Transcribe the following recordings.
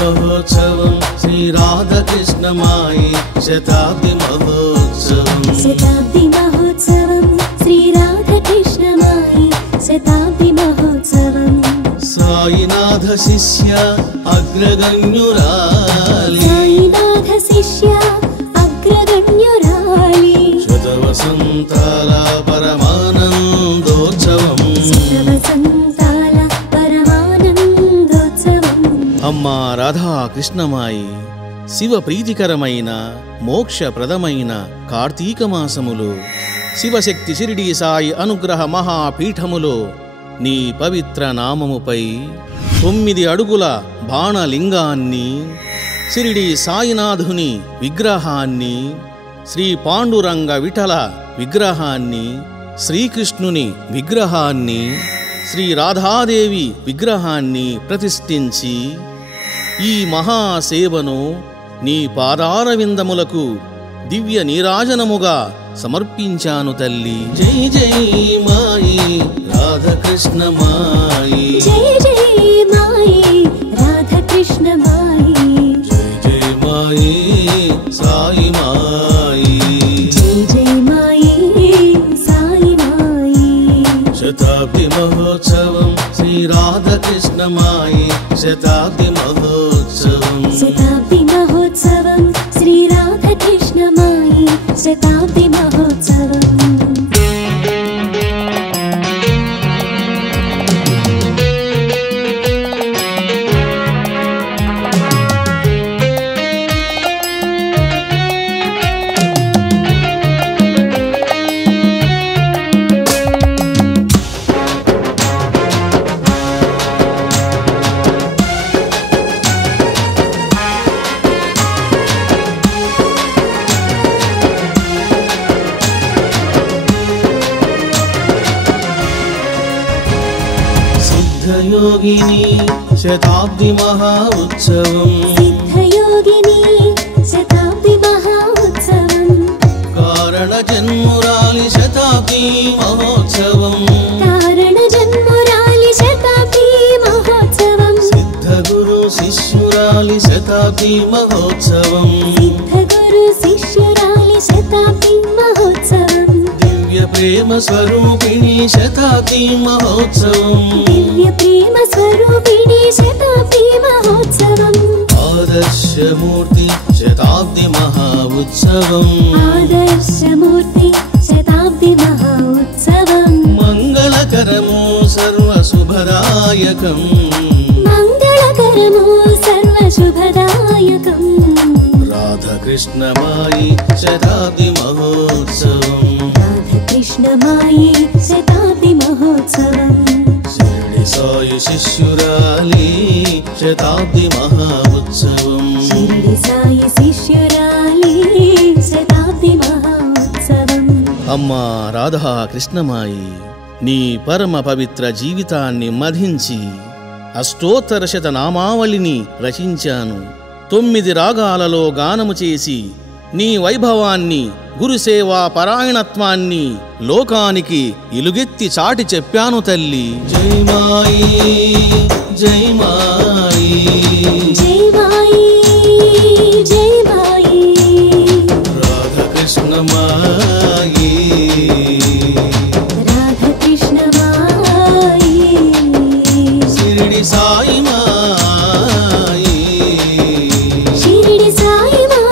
మహోత్సవం శ్రీ రాధాకృష్ణమాయి శతాబ్ది మహోత్సవం శతాబ్ది మహోత్సవం శ్రీ రాధాకృష్ణమాయి శతాబ్ది మహోత్సవం సాయినాథ శిష్య అగ్రగణ్యురాలి సాయినాథ శిష్య అగ్రగణ్యురాలి శతవసంతాల పరమానందోత్సవం శతవసంతాల పరమానందోత్సవం అమ్మా రాధాకృష్ణమాయి శివ ప్రీతికరమైన మోక్షప్రదమైన కార్తీక మాసములో శివశక్తి షిరిడీ సాయి అనుగ్రహ మహాపీఠములో నీ పవిత్ర నామముపై 9 అడుగుల బాణలింగాన్ని, షిరిడీ సాయినాథుని విగ్రహాన్ని, శ్రీ పాండురంగ విఠల విగ్రహాన్ని, శ్రీకృష్ణుని విగ్రహాన్ని, శ్రీ రాధాదేవి విగ్రహాన్ని ప్రతిష్ఠించి ఈ మహాసేవను నీ పాదారవిందములకు దివ్య నీరాజనముగా సమర్పించాను తల్లి. జై జై మాయి రాధాకృష్ణమాయి, జై జై మాయి రాధాకృష్ణమాయి, జై జై మాయి సాయి మాయి, జై జై మాయి సాయి మాయి. శతాబ్ది మహోత్సవం శ్రీ రాధాకృష్ణమాయి శతాబ్ది మహోత్సవం శతాబ్ది మహోత్సవం శ్రీ రాధాకృష్ణమాయి శతాబ్ది మహోత్సవం సిద్ధయోగిని శతాబ్ది మహా ఉత్సవం, సిద్ధయోగిని శతాబ్ది మహా ఉత్సవం, కారణ జన్మురాలి శతాబ్ది మహోత్సవం, కారణ జన్మురాలి శతాబ్ది మహోత్సవం, సిద్ధ గురు శిష్యురాలి శతాబ్ది మహోత్సవం, సిద్ధ గురు శిష్యురాలి శతాబ్ది మహోత్సవం, దివ్య ప్రేమ స్వరూపిణి శతాబ్ది మహోత్సవం, దివ్య ప్రేమ స్వరూపిణి శతాబ్ది మహోత్సవం, ఆదర్శమూర్తి శతాబ్ది మహా ఉత్సవం, ఆదర్శమూర్తి శతాబ్ది మహా ఉత్సవం, మంగళకరము సర్వశుభదాయకం, మంగళకరము సర్వశుభదాయకం, రాధాకృష్ణమాయి శతాబ్ది మహోత్సవం, రాధాకృష్ణమాయి శతాబ్ది మహోత్సవం, షిరిడి సాయి శిష్యురాలి శతాబ్ది మహా ఉత్సవం, షిరిడి సాయి శిష్యురాలి శతాబ్ది మహా ఉత్సవం. అమ్మా రాధాకృష్ణమాయి నీ పరమ పవిత్ర జీవితాన్ని మధించి అష్టోత్తర శతనామావళిని రచించాను. 9 రాగాలలో గానము చేసి నీ వైభవాన్ని గురుసేవా పరాయణత్వాన్ని లోకానికి ఇలుగెత్తి చాటి చెప్పాను తల్లి. జై మాయి జై మాయి, జై మాయి జై మాయి, రాధాకృష్ణమాయి, రాధాకృష్ణమాయి, షిరిడి సాయి మాయి, షిరిడి సాయి మాయి.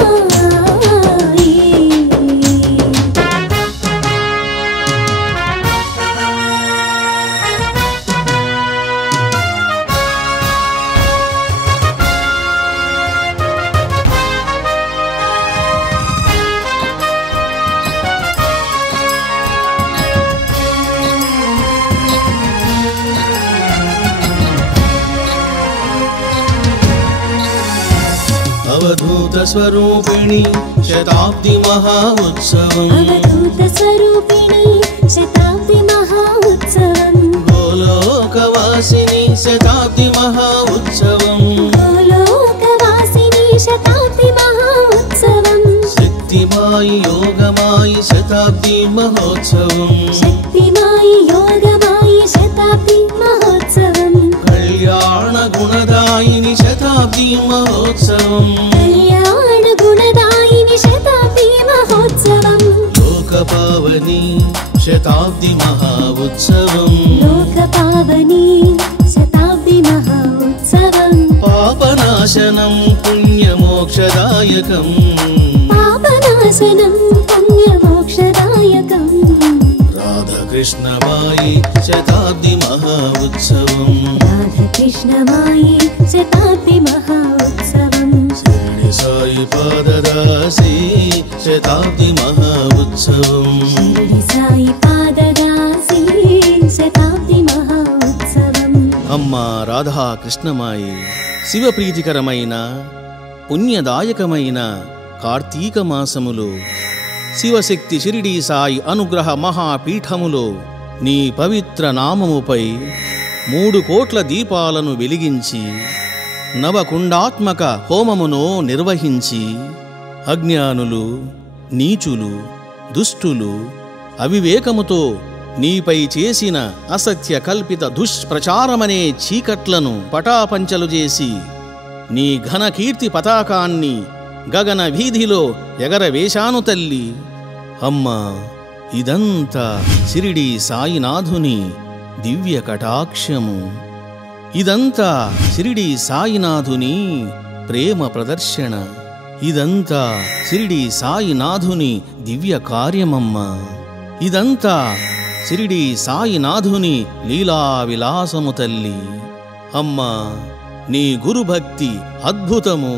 అవధూత స్వరూపిణి శతాబ్ది మహా ఉత్సవం, అవధూత స్వరూపిణి శతాబ్ది మహా ఉత్సవం, గోలోకవాసిని శతాబ్ది మహా ఉత్సవం, గోలోకవాసిని శతాబ్ది మహా ఉత్సవం, శక్తిమాయి యోగమాయి శతాబ్ది మహోత్సవం, శక్తిమాయి యోగమాయి శతాబ్ది మహోత్సవం, కళ్యాణ గుణదాయిని శతాబ్ది महोत्सवम् कल्याण गुणदायिनि शताब्दी महोत्सवम् लोकपावनी शताब्दी महोत्सवम् लोकपावनी शताब्दी महोत्सवम् पापनाशनं पुण्यमोक्षदायकम् पापनाशनं पुण्यमोक्षदायकम् राधाकृष्णमायी शताब्दी महोत्सवम् राधाकृष्णमायी शताब्दी महोत्सवम् शिरडी साई पाददासी शताब्दी महोत्सवम् शिरडी साई पाददासी शताब्दी महोत्सवम् అమ్మా రాధా కృష్ణమాయి శివప్రీతికరమైన పుణ్యదాయకమైన కార్తీక మాసములో శివశక్తి షిరిడీ సాయి అనుగ్రహ మహాపీఠములో నీ పవిత్ర నామముపై 3 కోట్ల దీపాలను వెలిగించి నవకుండాత్మక హోమమును నిర్వహించి అజ్ఞానులు నీచులు దుష్టులు అవివేకముతో నీపై చేసిన అసత్య కల్పిత దుష్ప్రచారమనే చీకట్లను పటాపంచలు చేసి నీ ఘనకీర్తి పతాకాన్ని గగన వీధిలో ఎగరవేశాను తల్లి. అమ్మా, ఇదంతా షిరిడీ సాయినాథుని దివ్య కటాక్షము. ఇదంతా షిరిడీ సాయినాథుని ప్రేమ ప్రదర్శన. ఇదంతా షిరిడీ సాయినాథుని దివ్య కార్యమమ్మా. ఇదంతా షిరిడీ సాయినాథుని లీలా విలాసము తల్లి. అమ్మా, నీ గురుభక్తి అద్భుతము,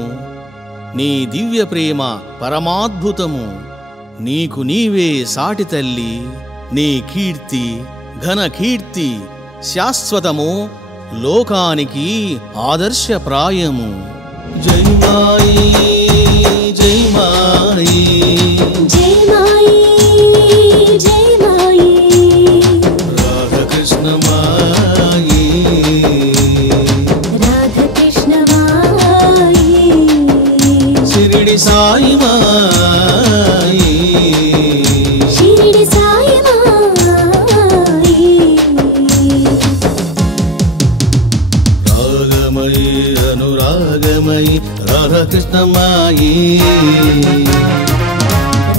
నీ దివ్య ప్రేమ పరమాద్భుతము. నీకు నీవే సాటి తల్లి. నీ కీర్తి ఘన కీర్తి శాశ్వతము, లోకానికి ఆదర్శప్రాయము. జై మాయి జై మాయి జై మాయి జై మాయి రాధాకృష్ణమాయి రాధాకృష్ణమాయి షిరిడి సాయి మాయి షిరిడి సాయి మాయి రాగమయి అనురాగమయి రాధాకృష్ణమాయి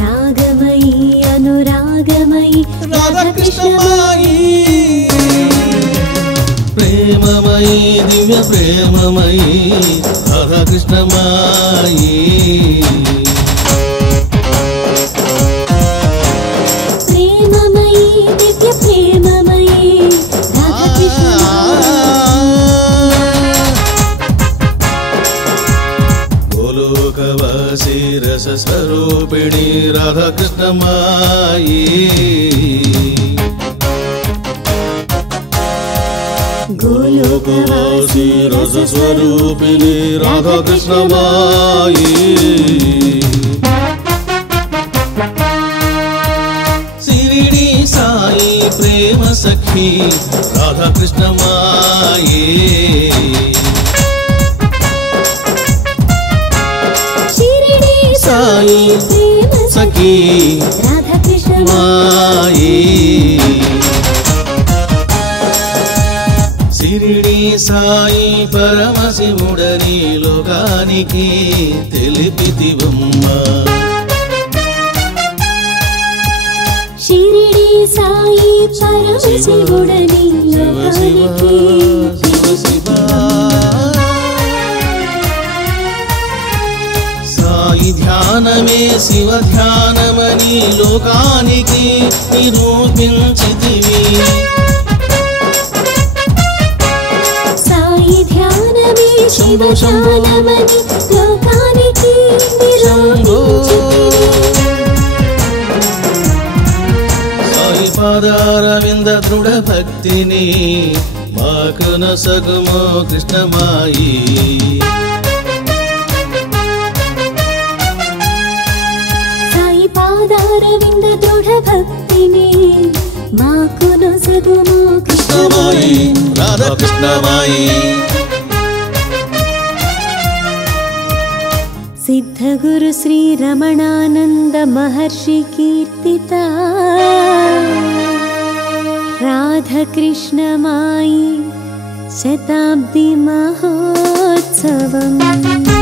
రాగమయి అనురాగమయి రాధాకృష్ణమాయి ప్రేమమయి దివ్య ప్రేమమయి రాధాకృష్ణమాయి ప్రేమమయి దివ్య ప్రేమమయి గోలోకవాసి రసస్వరూపిణి రాధాకృష్ణమాయి గోలోకవాసి రసస్వరూపిణి రాధాకృష్ణమాయి షిరిడి సాయి ప్రేమ సఖి రాధాకృష్ణమాయి షిరిడి సాయి ప్రేమ సఖి రాధాకృష్ణమాయి మాయి షిరిడి సాయి పరమశివుడని లోకానికి తెలిపితివమ్మా. షిరిడి సాయి పరమశివుడని శివ శివ లోకానికి శివ శివ సాయి ధ్యానమే శివ ధ్యానమని లోకానికి నిరూపించితివి. సాయి ధ్యానమే శివ ధ్యానమని లోకానికి నిరూపించితివి. సాయి పాదారవింద దృఢ భక్తిని మాకు నొసగుమో కృష్ణమాయి. సాయి పాదారవింద దృఢ భక్తిని మాకు నొసగుమో కృష్ణమాయి రాధాకృష్ణమాయి సిద్ధగురు శ్రీ రమణానంద మహర్షి కీర్తిత రాధాకృష్ణమాయి శతాబ్ది మహోత్సవం. మహోత్సవం